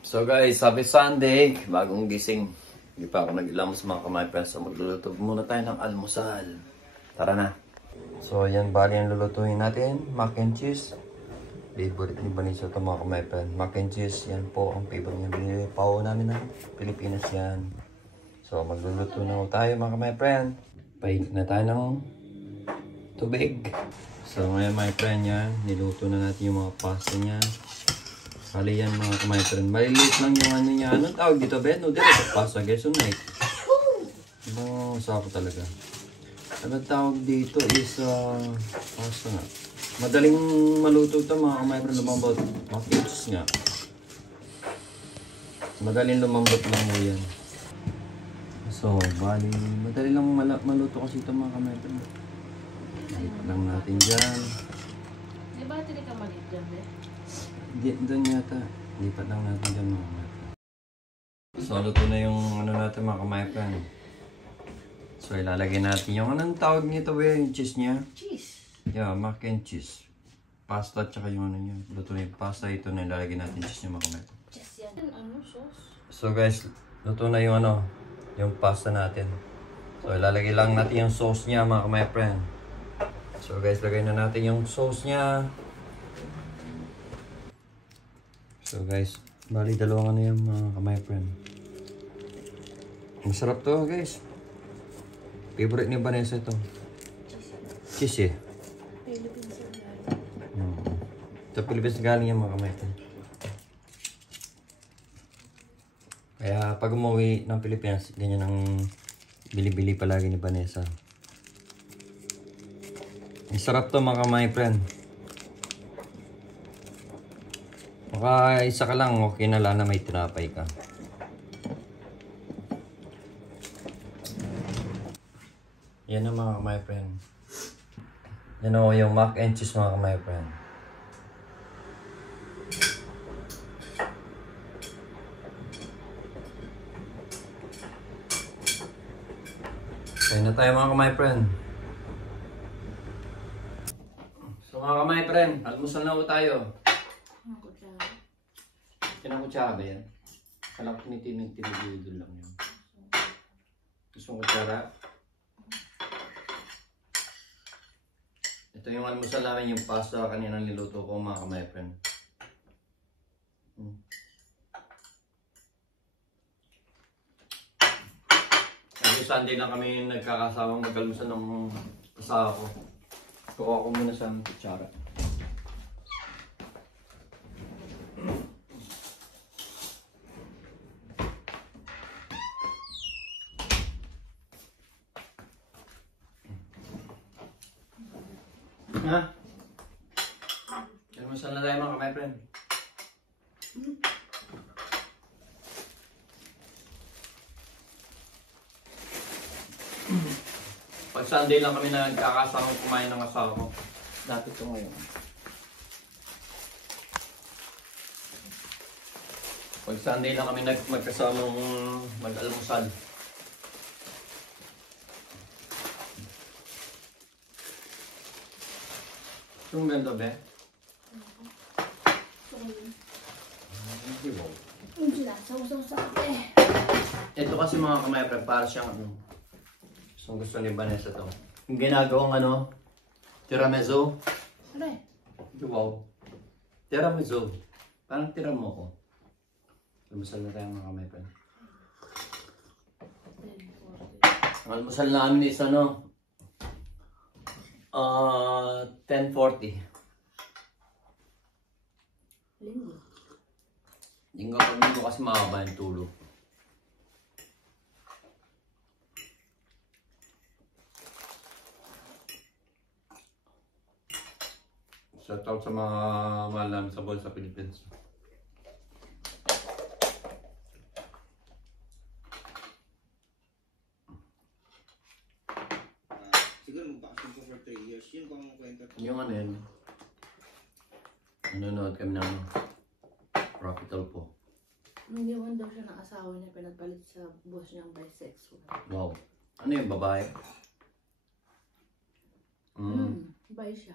So guys, happy Sunday! Bagong gising. Hindi pa ako nag-ilamos mga kamay friends. So magluluto muna tayo ng almusal. Tara na! So yan, bali ang lulutuin natin. Mac and cheese. Favorite ni Vanessa ito mga kamay friends. Mac and cheese, yan po ang favorite niya. Binili pa namin ng Pilipinas yan. So magluluto na tayo mga kamay friends. Pahinit na tayo ng tubig. So ngayon my friend yan, niluto na natin yung mga pasta niya. Bali yan mga kamay friend. Maliliit lang yung ano niya. Anong tawag dito, Ben? Noodle ito pasta guys. Unite. Ibang sapo talaga. Anong tawag dito is pasta nga. Madaling maluto ito mga kamay friend. Lumambot. Makikis nga. Madaling lumambot lang mo yan. So, bali. Madali lang maluto kasi ito mga kamay friend. Lipat lang natin dyan. Di ba tili ka maliit dyan, Ben? Doon yata. Lipat lang natin dyan mga kamay friend. So, luto na yung ano natin mga kamay friend. So, ilalagay natin yung anong tawag nito ba yung cheese niya? Cheese. Yeah, mac and cheese. Pasta at saka yung ano niya. Luto na yung pasta. Ito na ilalagay natin cheese niya mga kamay friend. Cheese yan. Ano, sauce? So guys, luto na yung ano, yung pasta natin. So, ilalagay lang natin yung sauce niya mga kamay friend. So guys, lagay na natin yung sauce niya. So guys, bali dalawang ano yung mga kamay friend. Masarap to guys. Favorite ni Vanessa ito. Cheese eh. Philippines yan. Sa Pilipinas galing yung mga kamay friend. Kaya pag umuwi ng Pilipinas, ganyan ang bili-bili palagi ni Vanessa. Ang sarap to mga kamay friend. Baka isa ka lang, okay na lang na may tinapay ka. Yan ang mga kamay friend. Yan o yung mac and cheese mga kamay friend. Kaya na tayo mga kamay friend. So mga kamay friend, almusal na po tayo. Ang kutsara. Kinakutsara ba yan? Kala ko tinitinigil lang yun. Gusto mong kutsara? Ito yung almusal namin, yung pasta kaninang niluto ko mga kamay friend. Every Sunday lang kami nagkakasawang mag-almusal ng asawa ko. Kukuha ko muna sa kutsara. Ha? Almusal na tayo mga kamay friend. Pag Sunday lang kami nagkakasama kumain ng asawa ko. Dati ito ngayon. Pag Sunday lang kami magkasamang mag-almusal. Yung ganda ba? Hindi na. Sausaw sa ate. Ito kasi mga kamay friend, para siyang ano. Gusto ni Vanessa to. Yung ginagawang ano, tiramisu. Aray. Wow. Tiramisu. Parang tiramo ko. Almusal na tayo mga kamay friend. Ang almusal namin is ano, 10:40. Linggo. Linggo pag linggo kasi makakaba yung tulog. Shout out sa mga mahal namin sa buhay sa Philippines. Siguro mag-vaccine ko for 3 years. Yun kung ang kwento. Yung ano yun, nanonood kami ng Rapital po. Nag-iwan daw siya ng asawa niya pinagpalit sa boss niyang bisexual. Wow. Ano yung babae? Bay siya.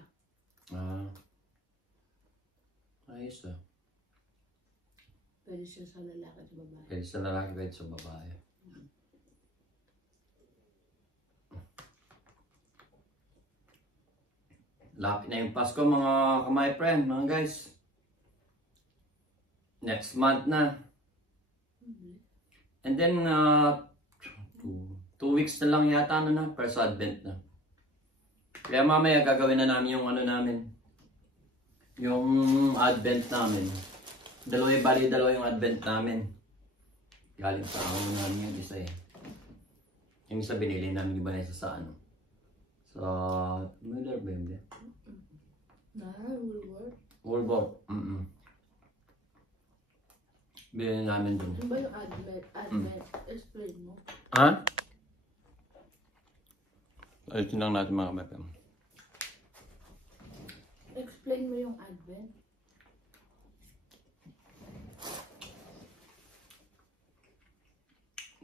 Ayos ah. Pwede siya sa lalaki at babae. Pwede sa lalaki, pwede sa babae. Lapit na yung Pasko mga kamay friend, mga guys. Next month na. And then, 2 weeks na lang yata na, first advent na. Kaya mamaya gagawin na namin yung ano namin. Yung advent namin. Dalawa yung advent namin. Galing sa ako namin yung isa eh. Yung isa binili namin iba na isa sa ano. Sa Miller ba yun? Woolworth. Woolworth. Binili namin dun. Ano ba yung advent? Explain mo. Ha? Ayusin lang natin mga kamay. Explain mo yung advent.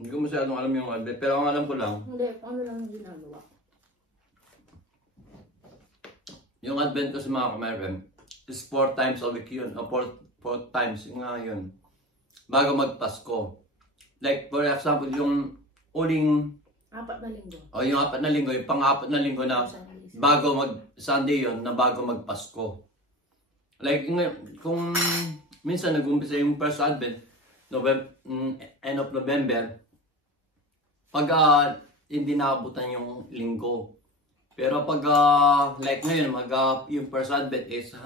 Hindi ko masyadong alam yung advent, pero ang alam ko lang, Hindi, ano lang yung ginagawa? yung advent kasi mga kamay is 4 times a week yun. O 4 times, yung nga yun. Bago magpasko. Like, for example, yung uling, 4 na linggo. o yung 4 na linggo, yung pang-4 na linggo na bago Sunday yun, na bago magpasko. Like, kung minsan nag-umpisa yung first advent, end of November, pag hindi naabutan yung linggo. Pero pag like ngayon, yung first advent is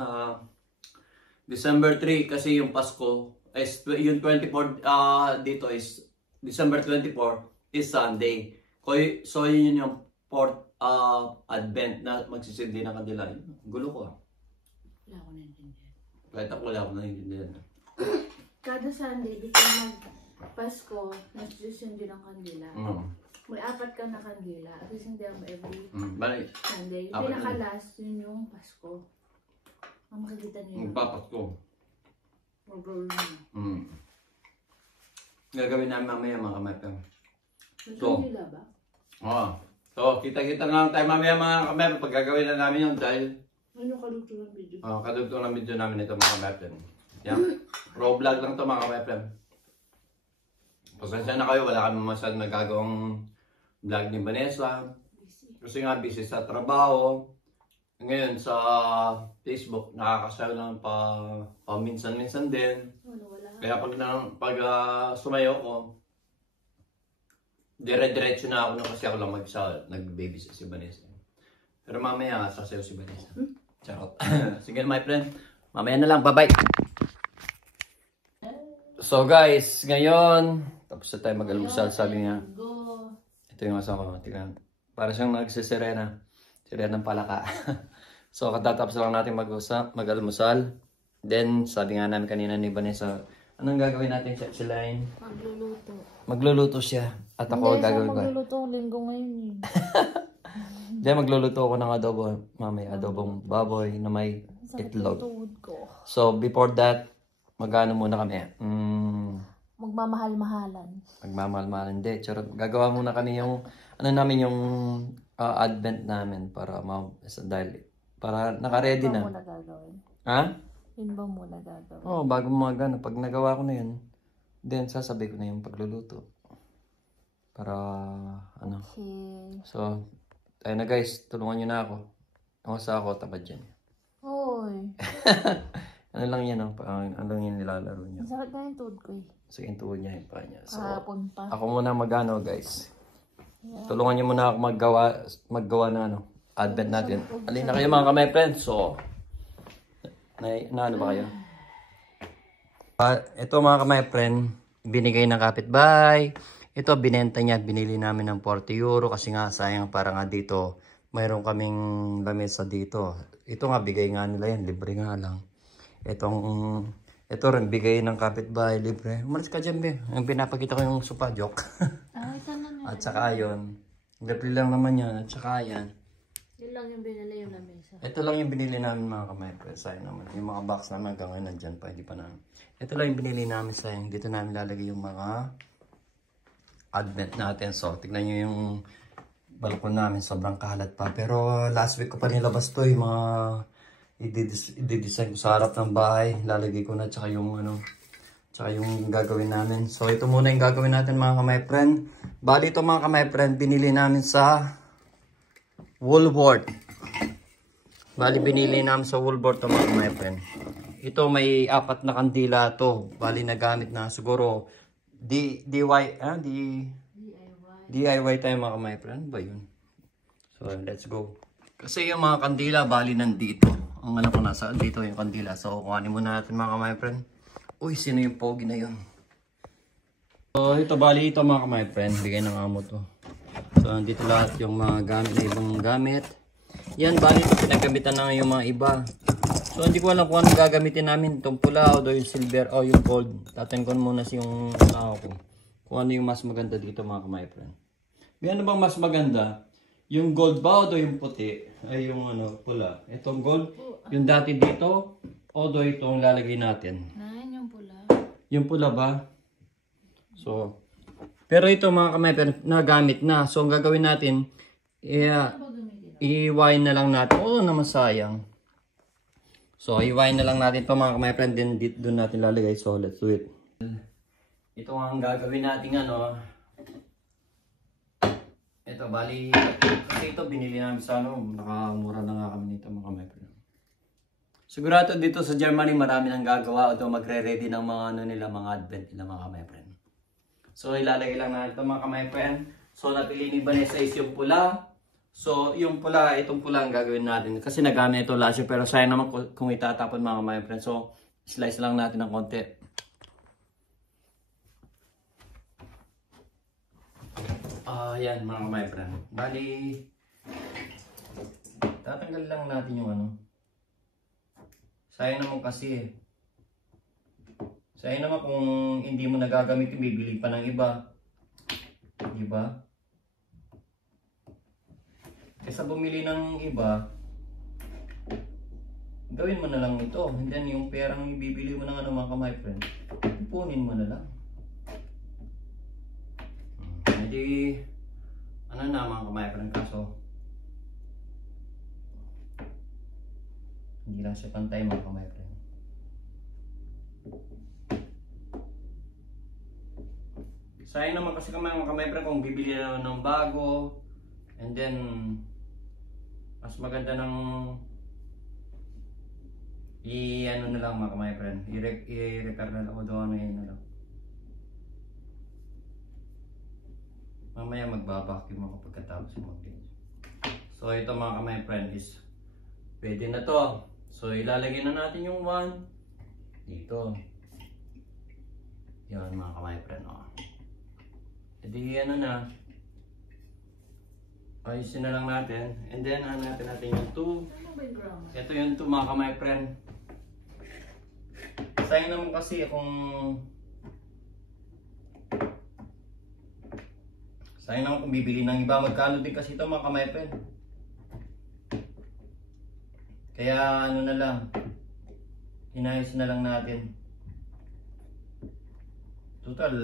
December 3 kasi yung Pasko is yung 24 dito is December 24 is Sunday. So yun yung 4th advent na magsisindi ng kanila. Gulo ko. Wala ko naintindihan. Kahit ako wala ko naintindihan. Kada Sunday, before mag-Pasko, nagsisindi ng kandila. May 4 ka na kandila. At least hindi mo every Balik. Sunday. Yung pinaka-last, yun yung Pasko. Ang makikita niyo yun. Magpapasko. Mag-roll na. Gagawin namin mamaya mga kamay. May So, kandila ba? So, kita-kita na lang tayo mamaya mga kamay. Pag gagawin na namin yun dahil Ano kaluto ng video? kadugtong ng video namin ito mga kamay. Yan. Raw vlog lang ito mga kamay. Pasensya na kayo, wala kami masyadong nagagawang vlog ni Vanessa. Kasi nga busy sa trabaho. Ngayon sa Facebook, nakakasayaw lang minsan-minsan din. Wala. Kaya pag sumayo ko, dire-diretso na ako na kasi ako lang nag-babysit si Vanessa. Pero mamaya sasayaw si Vanessa. Charot. Sige my friend, mamaya na lang, bye-bye! So guys, ngayon, tapos na tayo mag-almusal, sabi niya. Ito yung asawa ko, tingnan. Para siyang nagsisirena. Sirenang palaka. So, katatapos lang natin mag-almusal. Then, sabi nga namin kanina ni Vanessa, anong gagawin natin sa Line? Magluluto. Magluluto siya. At ako gagawin ko. Magluluto ang linggo ngayon eh. Then, magluluto ako ng adobo. Mamaya, adobong baboy na may itlog. So, before that, magano muna kami. Magmamahal-mahalan. Magmamahal-mahalan. Hindi, charot. Gagawa muna kami yung, ano namin yung advent namin para dahil para naka-ready na. Yun ba muna gagawin? Ha? Yun ba muna gagawin? Oo, bago mga pag nagawa ko na yun, then sasabi ko na yung pagluluto. Para, ano. Okay. So, tayo na guys, tulungan nyo na ako. Sa ako, tabad dyan. Hoy. Ano lang yan, ano lang yung nilalaro niya. Masakit na yung tuhod ko eh. Sige, yung tuhod niya, yung paa niya. So, Kahapon pa. ako muna magano guys. Tulungan niyo muna ako maggawa na advent natin. Alin na kayo mga kamay friends. So, na ano ba kayo? Ito mga kamay friend, binigay ng kapitbahay. Ito binenta niya, binili namin ng 40 euro kasi nga sayang para nga dito mayroon kaming lamesa dito. Ito nga bigay nga nila yan, libre nga lang. Ito rin bigay ng kapitbahay, libre. Umalis ka dyan, be. Yung pinapakita ko yung sopa, joke. Ay, sana nga. At saka yun. Libre lang naman yan. At saka yan. Yun lang yung binili yung lamesa. Ito lang yung binili namin mga kamay. Sayang naman. Yung mga box namin hanggang ngayon nandyan pa. Hindi pa namin. Ito lang yung binili namin sayang. Dito namin lalagay yung mga advent natin. So, tignan nyo yung balkon namin. Sobrang kalat pa. Pero last week ko pa nilabas to. Yung mga i-design ko sa harap ng bahay. Lalagay ko na. Tsaka yung Tsaka yung gagawin namin. So ito muna yung gagawin natin mga kamay friend. Bali ito mga kamay friend, binili namin sa Woolworth. Bali binili namin sa Woolworth to mga kamay friend. Ito may 4 na kandila to. Bali nagamit na siguro DIY tayo mga kamay friend. Ba yun? So let's go. Kasi yung mga kandila bali nandito. Ang alam ko nasa dito yung kandila. So kuhanin muna natin mga kamay friend. Uy, sino yung pogi na yun? So ito bali ito mga kamay friend. Bigay ng amo to. So dito lahat yung mga gamit na ibang gamit. Yan bali pinagamitan na yung mga iba. So hindi ko alam kung ano gagamitin namin. Itong pula o yung silver o yung gold. Tatanggol muna yung ko. Kung ano yung mas maganda dito mga kamay friend. May ano bang mas maganda? Yung gold ba o yung puti? Ay yung ano pula. Itong gold. Yung dati dito. O itong lalagay natin. Yung pula. Yung pula ba? So. Pero ito mga kamay friend. Nagamit na. So ang gagawin natin. I-wine na lang natin. Oo naman sayang. So, i-wine na lang natin ito mga kamay friend. Then, doon natin lalagay. So, let's do it. Ito ang gagawin natin ano. Ito, bali. Kasi ito, binili namin sa ano. Nakamura na nga kami nito mga kamay friend. Sigurado dito sa Germany, marami nang gagawa. O magre-ready ng mga ano nila, mga advent nila mga kamay friend. So, ilalagay lang natin ito mga kamay friend. So, napili ni Vanessa is yung pula. So, yung pula, itong pula ang gagawin natin. Kasi nagamit ito last year. Pero sayang naman kung itatapon mga my friend. So, slice lang natin ng konti. Yan mga my friend. Bali, tatanggal lang natin yung ano. Sayang naman kasi. Sayang naman kung hindi mo nagagamit yung bibili pa ng iba. Diba? Kaysa bumili ng iba, gawin mo na lang ito. And then yung perang ibibili mo ng ano mga kamay friend, ipunin mo na lang. Hindi, ano na mga kamay friend, kaso hindi lang siya pantay mga kamay friend. Sayang naman kasi mga kamay friend kung bibili na ng bago, and then mas maganda ng ano na lang mga kamay friend, i-repair na lang o doon na lang. Mamaya magbabacuum ako pagkatapos mag-clean. So ito mga kamay friend is pwede na to. So ilalagay na natin yung 1 dito. Yan mga kamay friend. Edi ano na, ayusin na lang natin. And then, natin yung 2. Ito yung 2 mga kamay friend. Sayang naman kasi kung bibili ng iba. Magkano din kasi ito mga kamay friend. Kaya ano na lang. Inayos na lang natin. Total.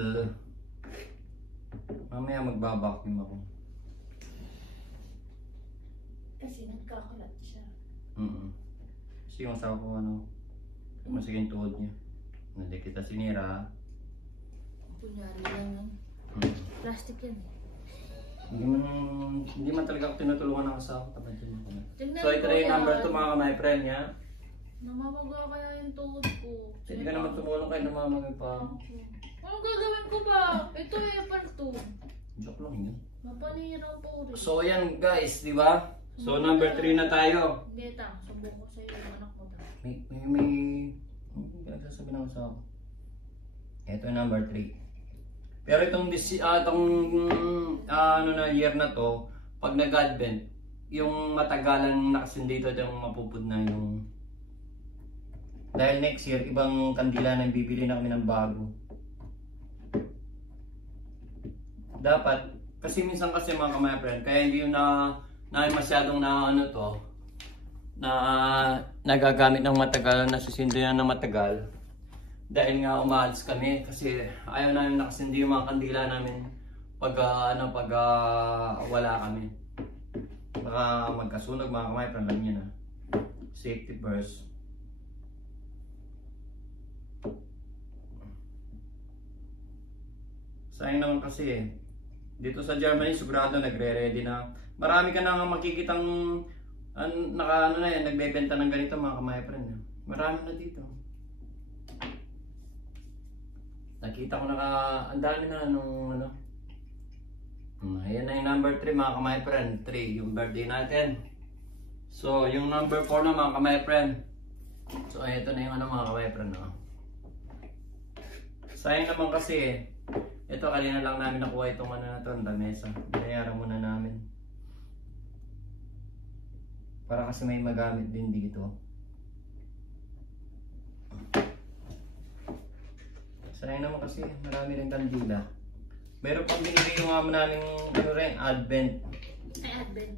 Mamaya magbabacuum ako. Kasi nagkakalat siya. Kasi yung asawa ko ano, masiging tuhod niya. Hindi kita sinira. Kunyari lang yan. Plastic yan eh. Hindi man talaga ako tinutulungan ng asawa ko. Tignan So ito ko na yung yan. number 2 mga kamay friend niya. Namamaga kaya yung tuhod ko. Hindi ka naman tumulong kayo namamagay pa. Anong gagawin ko ba? Ito eh, panto. Joke lang yun. Mapanira po rin. So yan guys, di ba? So number 3 na tayo. Hindi, sumbong ko sa'yo yung anak mo. May pinagsasabi ng asawa. Ito yung number 3. Pero itong year na to, pag nag-advent, yung matagalan nakasin dito yung mapupud na yung. Dahil next year, ibang kandila na bibili na kami ng bago. Dapat, kasi minsan kasi mga kamay friend, kaya hindi yung na masyadong na ano to, na nagagamit ng matagal, nasisindi na ng matagal. Dahil nga umaalis kami kasi ayaw namin nakasindi yung mga kandila namin pag wala kami. Baka magkasunog mga kamay friend, alam niyo na. Safety first. Sayang naman kasi eh. Dito sa Germany, sigurado nagre-ready na. Marami ka na nga makikitang nagbebenta ng ganito mga ka-my-friend. Marami na dito. Nakita ko ang dami na nung ano. Ayan na yung number 3 mga ka-my-friend. 3, yung birthday natin. So, yung number 4 na mga ka-my-friend. So, ito na yung ano mga ka-my-friend. No? Sayang naman kasi eh. Ito, kanina lang namin nakuha itong ano na ito, ang lamesa. Binayaran muna namin. Para kasi may magamit din dito. Sayang naman kasi marami rin kandila. Meron pang binigay yung amo namin ano rin, Advent. Ay, Advent.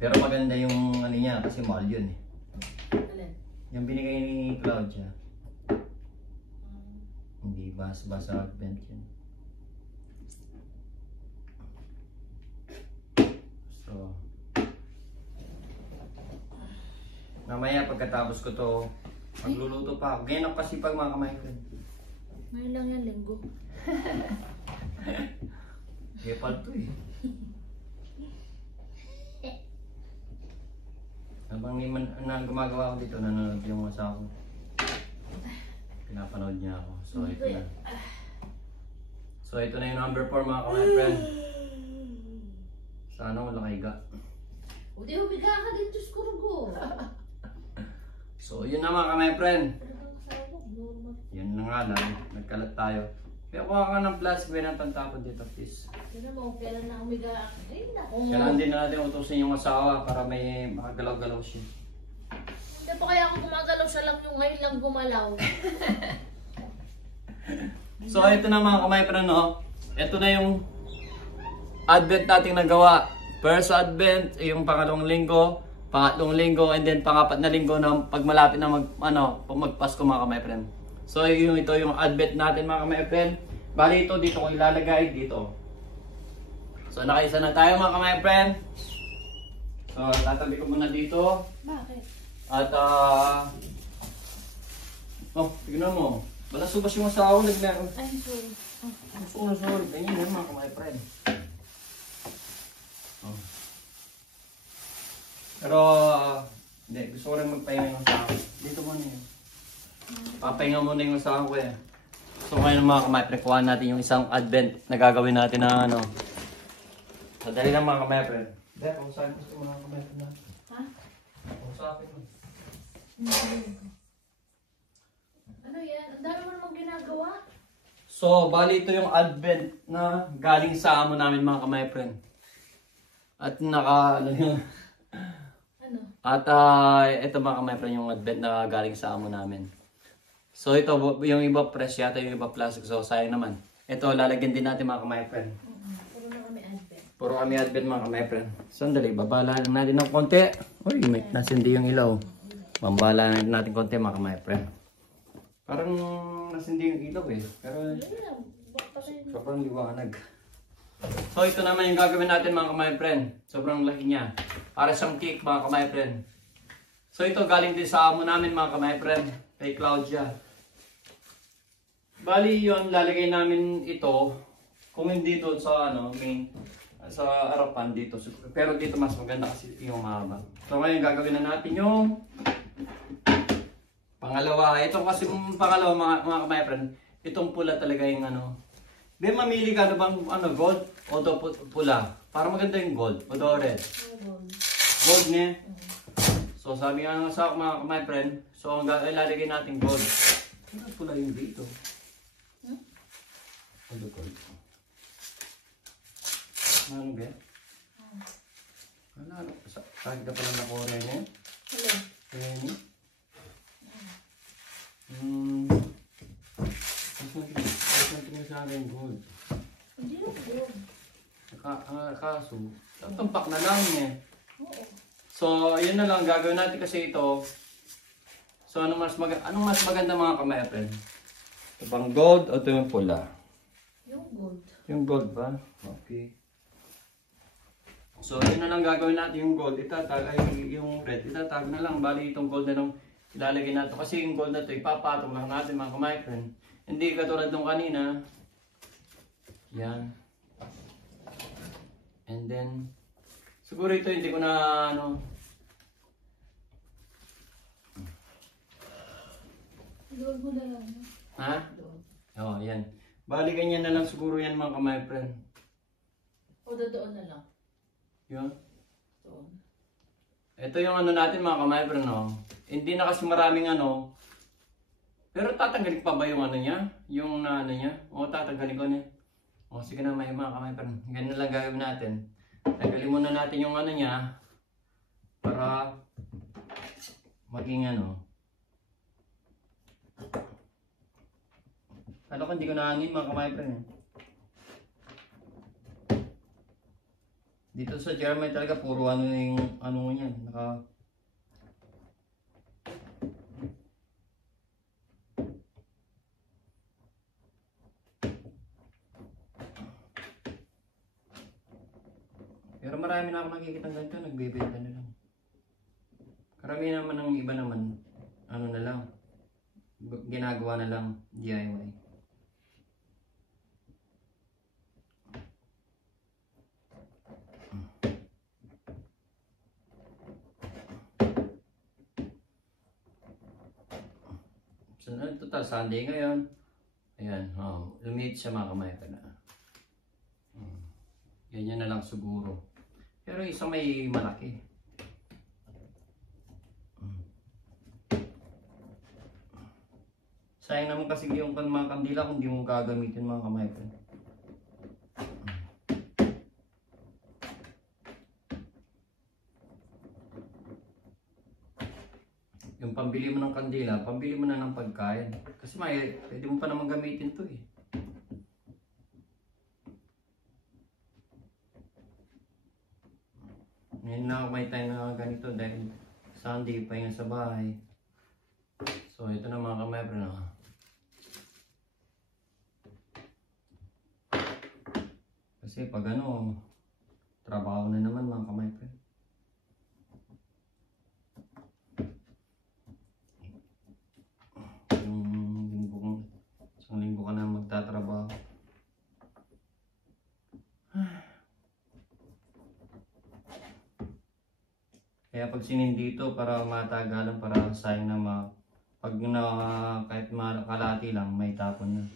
Pero maganda yung ano niya kasi mahal yun eh. Alin? Yung binigay ni Claudia. Hindi basa Advent yun. So, mamaya pagkatapos ko to, magluluto pa ako. Ganyan ako kasi pag mga ka-my-friend. Ngayon lang yan, linggo. Kepal to eh. Habang gumagawa ko dito, nanonood yung asawa ko. Pinapanood niya ako. So ito na. So ito na yung number 4 mga ka-my-friend. Sana wala kaiga. O di humiga ka dito, Skurgo. So yun na mga ka-my-friend. Talagang kasama ko, normal. Yun na nga lang. Nagkalat tayo. Kaya kuha ka ng plastic ba ng pantapon dito please. Kaya mo, kailan na humiga. Ay, naku. Kailangan din natin utusin yung asawa para may makagalaw-galaw siya. Hindi pa kaya ako gumagalaw, siya lang yung ngayon lang gumalaw. So ito na mga ka-my-friend no. Ito na yung Advent nating nagawa. First Advent, yung pangalawang linggo, pangatlong linggo, and then pangapat na linggo na pag malapit na magpasko mga ka-my-friend. So ito yung Advent natin mga ka-my-friend. Bali ito dito ko ilalagay dito. So nakaisa na tayo mga ka-my-friend. So tatabi ko muna dito. Bakit? At tignan mo. Balas-subas yung asawa nagmeron. Ay, sorry. Sorry. Ganyan yan mga ka-my-friend. Pero, hindi. Gusto ko rin magpahinga yung asawa. Dito muna yun. Papahinga muna yung asawa ko eh. So ngayon mga ka-my-friend, kuha natin yung isang Advent na gagawin natin na ano. Madali lang mga ka-my-friend. Hindi, kausapin mo sa mga ka-my-friend natin. Ha? Kausapin mo. Ano yan? Ang dami mo namang ginagawa. So, bali ito yung Advent na galing sa amo namin mga ka-my-friend. At ano yun. Ano? At ito mga ka-my-friend yung Advent na galing sa amo namin. So ito, yung iba fresh yata, yung iba plastic. So sayang naman. Ito, lalagyan din natin mga ka-my-friend. Puro na kami Advent. Puro kami Advent mga ka-my-friend. Sandali, babala lang natin ng konti. Uy, may nasindi yung ilaw. Babala natin konti mga ka-my-friend. Parang nasindi yung ilaw eh. Pero sobrang liwanag. So ito naman yung gagawin natin mga ka-my-friend. Sobrang laki niya. Para siyang cake mga ka-my-friend. So ito galing din sa amo namin mga ka-my-friend. Kay Claudia. Bali yun, lalagay namin ito. Kung hindi doon sa main, sa harapan dito. Pero dito mas maganda kasi yung mahaba. So ngayon gagawin na natin yung pangalawa. Ito kasi pangalawa mga ka-my-friend. Itong pula talaga yung Di mamili ka bang gold o pula? Para maganda yung gold o red. Gold niya. So sabi nga sa mga ka-my-friend, so ilalagay natin gold. Ano pula yung dito? Ano gold? Ano ba? Ano? Sakit ka pala na kore niya? Hello. Kaya niya? Tingnan sa akin gold. Hindi yung gold. Kaso, tampak na lang niya. Oo. So, yun na lang gagawin natin kasi ito. So, anong mas maganda mga ka-my-friend? Ito bang gold o ito yung pula? Yung gold. Yung gold ba? Okay. So, yun na lang gagawin natin yung gold. Itatag, yung red. Itatag na lang. Bali itong gold na nung ilalagay natin. Kasi yung gold na ito, ipapatong lang natin mga ka-my-friend. Hindi katulad nung kanina. Yan. And then, siguro ito hindi ko na ano. Doon mo na lang. Ha? Doon. Oo, yan. Bali ganyan na lang siguro yan mga kamay friend. O doon na lang. Yun. Doon. Ito yung ano natin mga kamay friend, no? Hindi na kasi maraming ano. Pero tatanggalin pa ba yung ano niya? Yung na ano niya? O tatanggalin ko niya. O sige na, may mga kamay friend. Ganun lang gagawin natin. Tanggalin muna natin yung ano niya. Para maging ano. Ano kung hindi ko naanin mga kamay friend. Dito sa German talaga puro ano yung ano niyan. Pero marami na ako nakikita ng ganito, nagbebenta na lang. Karamihan naman ng iba naman, ano na lang, ginagawa na lang, DIY. So, total Sunday ngayon. Ayan, lumit siya mga kamay ka na. Ganyan na lang siguro. Pero isang may malaki. Sayang naman kasi yung mga kandila kung di mo gagamitin mga kamay ko. Yung pambili mo ng kandila, pambili mo na ng pagkain. Kasi pwede mo pa naman gamitin to eh. Ngayon na may time na ganito dahil Sunday pa yun sa bahay. So ito na mga kamay bro na. Kasi pag ano, trabaho na naman mga kamay bro. Isang linggo ka na magtatrabaho. Kaya pag sinindito para matagalan, para sayang na pag kahit kalati lang may tapon na.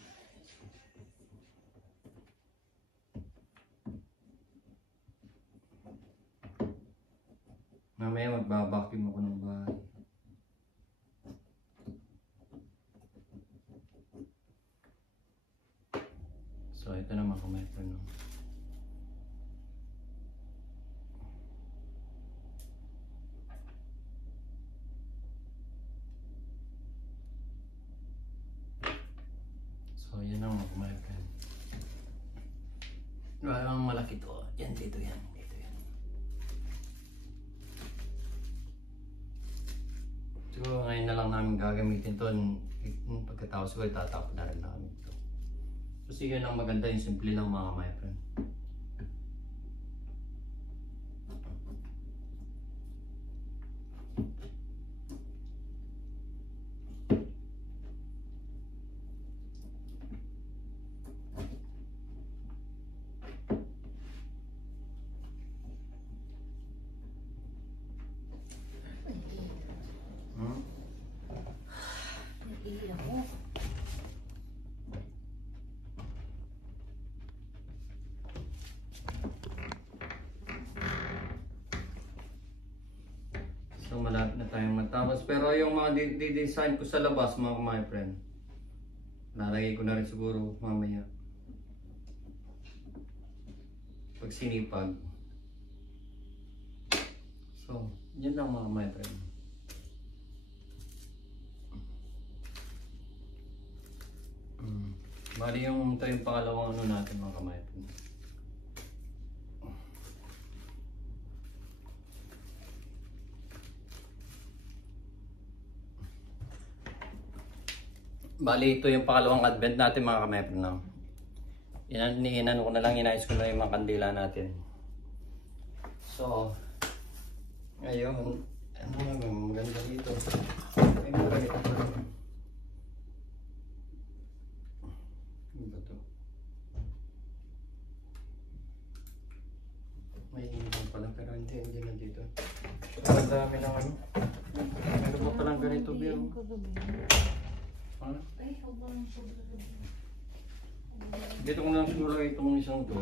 Mamaya magbabacuum ako ng bahay. So ito naman kamay ko no. So yan ang kamay ko. Ang malaki to. Yan dito yan. Dito yan. So ngayon na lang namin gagamitin to. Pagkatapos ko itatapon na rin namin to. Kasi yun ang maganda, yung simple lang mga my friend. So malapit na tayong matapos. Pero yung mga di-design ko sa labas mga my friend, lalagay ko na rin siguro mamaya. Pag sinipag. So, yun lang mga my friend. Bali yung ito yung pangalawang ano natin mga my friend. Bali, ito yung pangalawang advent natin mga kamepro na. Inano ko na lang, inayos ko na yung mga kandila natin. So, ngayon, ano nga maganda dito. Ay, maganda dito. Ano ba ito? hindi na dito. Ang dami ng ano. Ano ba palang ganito, Bill? Ha? Ay, huwag mo nang sobrang. Dito ko lang siguro itong isang to.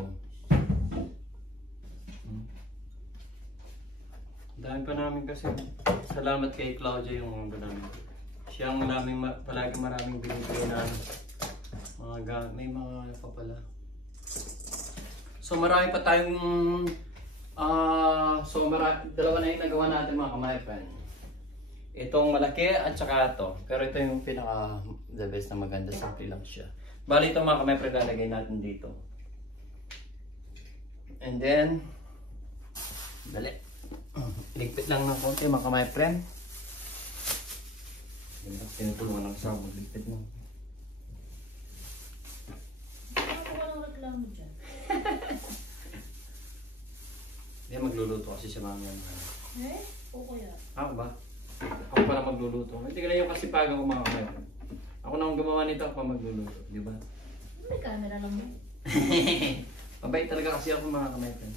Dahil pa namin kasi. Salamat kay Claudia yung mga namin. Siya ang palagi maraming binibigay na may mga ano pa pala. So marami pa tayong dalawa na yung nagawa natin mga kamaypan. Itong malaki at saka ito. Pero ito yung pinaka the best na maganda. Simple lang siya. Bali ito mga kamaypan, lalagay natin dito. And then, dali. Ligpit lang ng konti mga kamaypan. Tinutulungan ng kasama, ligpit mo. Ako walang reklamo dyan. Hindi, magluluto kasi siya mamaya. Eh? O kaya? Ako ba? Ako pala magluluto. Hindi ka na yung kasipagan ko mga kamaypan. Ako na ang gumawa nito, ako pa magluluto. Di ba? May camera lang mo. Mabait talaga kasi ako mga kamaypan.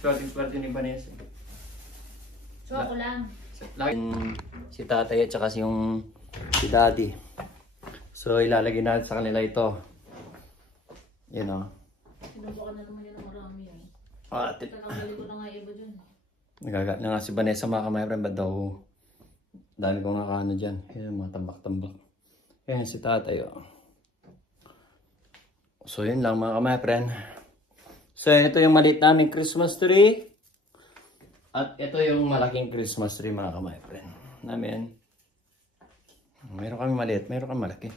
Swerte ni Vanessa. So ako lang. Si tatay at saka si daddy. So ilalagay natin sa kanila ito. You know. Sinubukan na naman yun ng marami yan. Talagang ko na nga iba dyan. Nagagat na nga si Vanessa mga kamaypan. Ba't daw dahil kong nakaano dyan. Yan mga tambak-tambak. Yan si tatay. Oh. So yun lang mga kamaypan. So ito yung maliit naming Christmas tree. At ito yung malaking Christmas tree mga kamaypan namin. Meron kami maliit, meron kami malaki.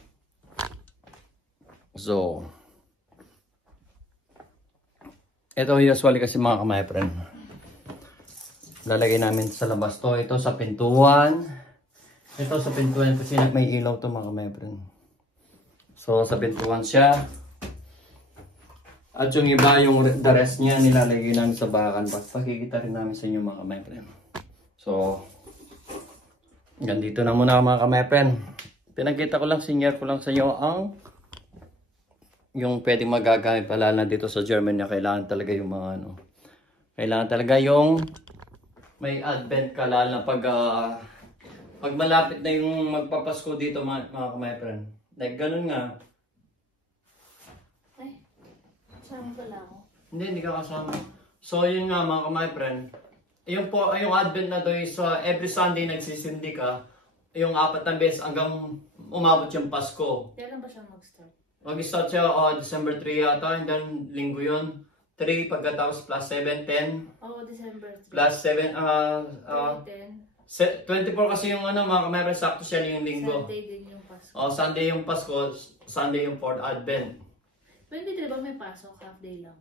So ito usually kasi mga kamaypan, lalagay namin sa labas to. Ito sa pintuan. Ito sa pintuan kasi may ilaw to mga kamaypan. So sa pintuan siya. At yung iba, yung the rest niya, nilalagay namin sa bakan. Pakikita rin namin sa inyo mga kamaypen. So, ganito na muna mga kamaypen. Pinakita ko lang, senior ko lang sa inyo ang yung pwedeng magagamit pala na dito sa Germany na kailangan talaga yung mga ano. Kailangan talaga yung may advent ka lalo na pag malapit na yung magpapasko dito mga kamaypen. Like ganun nga. Kasama pala ako. Hindi ka kasama. So, yun nga mga kamaypen. Yung advent na to is every Sunday nagsisindi ka. Yung 4 na beses hanggang umabot yung Pasko. Kailan ba siya mag-start? Mag-start siya December 3 yata. And then linggo yun. 3 pagkatapos plus 7, 10. Oo, December 3. Plus 7, 10. 24 kasi yung ano mga kamaypen. Sakto siya yung linggo. Sunday din yung Pasko. Sunday yung Pasko. Sunday yung 4th Advent. 23 ba may pasok? Half day lang.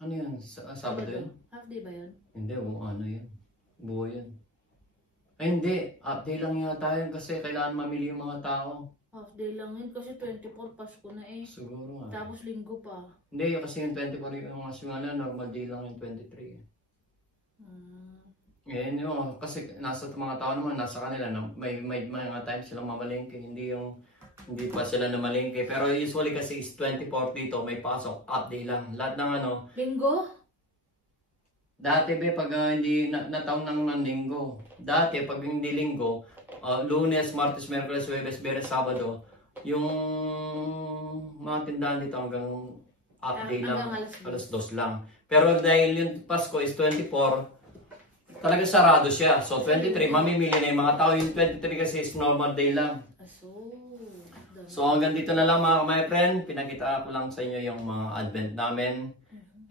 Ano yun? Sabado yun? Half day ba yun? Hindi, ano yun? Buo yun. Ay hindi, half day lang yata yun kasi kailangan mamili yung mga tao. Half day lang yun kasi 24 Pasko na eh. Siguro nga. Tapos linggo pa. Hindi, kasi yung 24 yung mas yung normal day lang yung 23. Ngayon yun, kasi nasa mga tao naman, nasa kanila, may mga times silang mamalingke, hindi pa sila namalingke. Pero usually kasi is 24 dito, may pasok, half day lang. Lahat ng ano. Linggo? Dati pag hindi nataon ng linggo. Dati pag hindi linggo, Lunes, Martes, Miyerkules, Huwebes, Biyernes, Sabado, yung mga tindahan dito hanggang half day lang, alas 2 lang. Pero dahil yung Pasko is 24, talaga sarado siya. So 23, mamimili na yung mga tao. Yung 23 kasi is normal day lang. So hanggang dito na lang mga friend, pinakita ko lang sa inyo yung mga advent namin.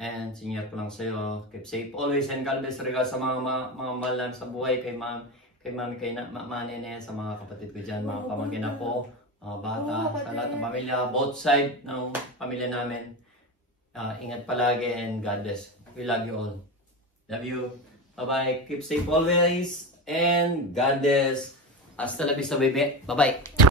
And senior ko lang sa iyo, keep safe always and God bless regards sa mga mahal namin sa buhay, kay mami, kay manene, sa mga kapatid ko dyan, mga pamangkin na po, bata, sa lahat ng pamilya, both side ng pamilya namin. Ingat palagi and God bless. We love you all. Love you. Bye-bye. Keep safe always and God bless. Hasta la vista, baby. Bye-bye.